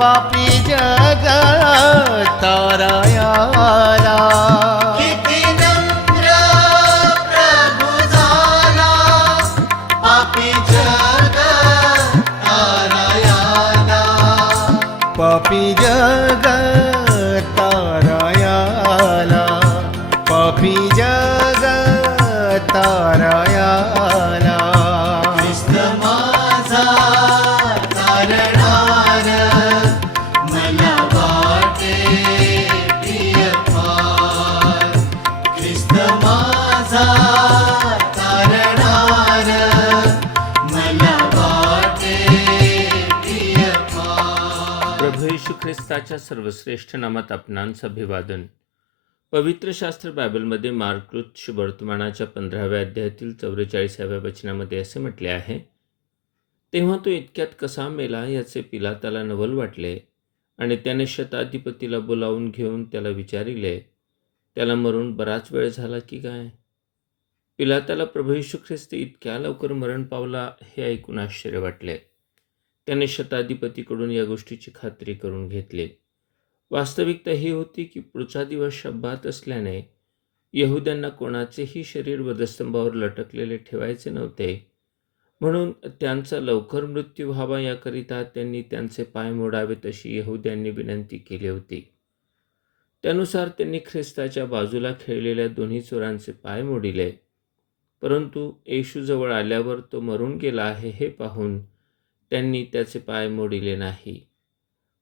पापी जग तारायाला. किती नम्र पापी जग तारायाला. पापी जग तारा ख्रिस्ताच्या सर्वश्रेष्ठ नामात आपणांचं अभिवादन पवित्र शास्त्र बायबलमध्ये मार्कृत शुभवर्तमानाच्या पंधराव्या अध्यायातील चौवेचाळीसाव्या वचनामध्ये असे म्हटले आहे तेव्हा तो इतक्यात कसा मेला याचे पिलाताला नवल वाटले आणि त्याने शताधिपतीला बोलावून घेऊन त्याला विचारिले त्याला मरून बराच वेळ झाला की काय? पिलाताला प्रभू येशू ख्रिस्त इतक्या लवकर मरण पावला हे ऐकून आश्चर्य वाटले. त्याने शताधिपतीकडून या गोष्टीची खात्री करून घेतली. वास्तविकता ही होती की पुढचा दिवस शब्दात असल्याने यहुद्यांना कोणाचेही शरीर वधस्तंभावर लटकलेले ठेवायचे नव्हते. म्हणून त्यांचा लवकर मृत्यू व्हावा याकरिता त्यांनी त्यांचे पाय मोडावेत अशी यहुद्यांनी विनंती केली होती. त्यानुसार त्यांनी ख्रिस्ताच्या बाजूला खेळलेल्या दोन्ही चोरांचे पाय मोडिले. परंतु येशूजवळ आल्यावर तो मरून गेला आहे हे पाहून त्यांनी त्याचे पाय मोडिले नाही.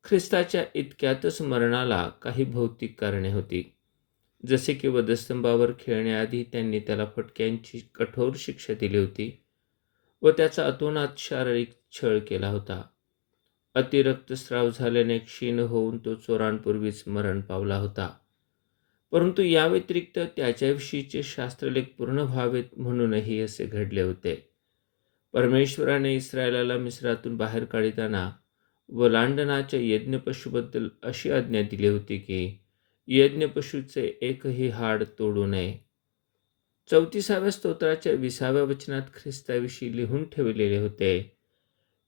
ख्रिस्ताच्या इतक्यातच मरणाला काही भौतिक कारणे होती. जसे की वधस्तंभावर खेळण्याआधी त्यांनी त्याला फटक्यांची कठोर शिक्षा दिली होती व त्याचा अतोनात शारीरिक छळ केला होता. अतिरक्तस्राव झाल्याने क्षीण होऊन तो चोरांपूर्वीच मरण पावला होता. परंतु या व्यतिरिक्त त्याच्याविषयीचे शास्त्रलेख पूर्ण व्हावेत म्हणूनही असे घडले होते. परमेश्वराने इस्रायलाला मिस्रातून बाहेर काढताना लांडनाच्या यज्ञपशूबद्दल अशी आज्ञा दिली होती की यज्ञपशूचे एकही हाड तोडू नये. चौतीसाव्या स्तोत्राच्या विसाव्या वचनात ख्रिस्ताविषयी लिहून ठेवलेले होते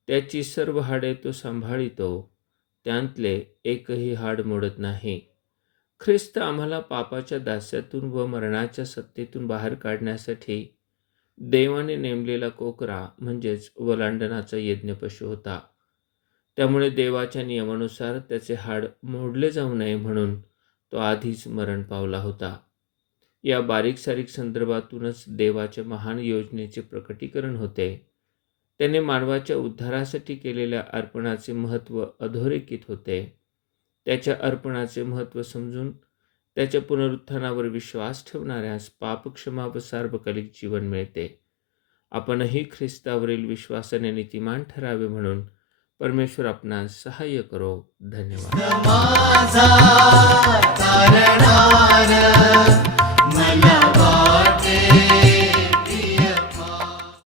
त्याची सर्व हाडे तो सांभाळितो त्यांतले एकही हाड मोडत नाही. ख्रिस्त आम्हाला पापाच्या दास्यातून व मरणाच्या सत्तेतून बाहेर काढण्यासाठी देवाने नेमलेला कोकरा म्हणजेच वलांडनाचा यज्ञपशू होता. त्यामुळे देवाच्या नियमानुसार त्याचे हाड मोडले जाऊ नये म्हणून तो आधीच मरण पावला होता. या बारीक सारीक संदर्भातूनच देवाच्या महान योजनेचे प्रकटीकरण होते. त्याने मानवाच्या उद्धारासाठी केलेल्या अर्पणाचे महत्त्व अधोरेखित होते. त्याच्या अर्पणाचे महत्त्व समजून त्याच्या पुनरुत्थानावर विश्वास ठेवणाऱ्यास पापक्षमा व सार्वकालिक जीवन मिळते. आपणही ख्रिस्तावरील विश्वासाने नीतिमान ठरावे म्हणून परमेश्वर आपणास सहाय्य करो. धन्यवाद.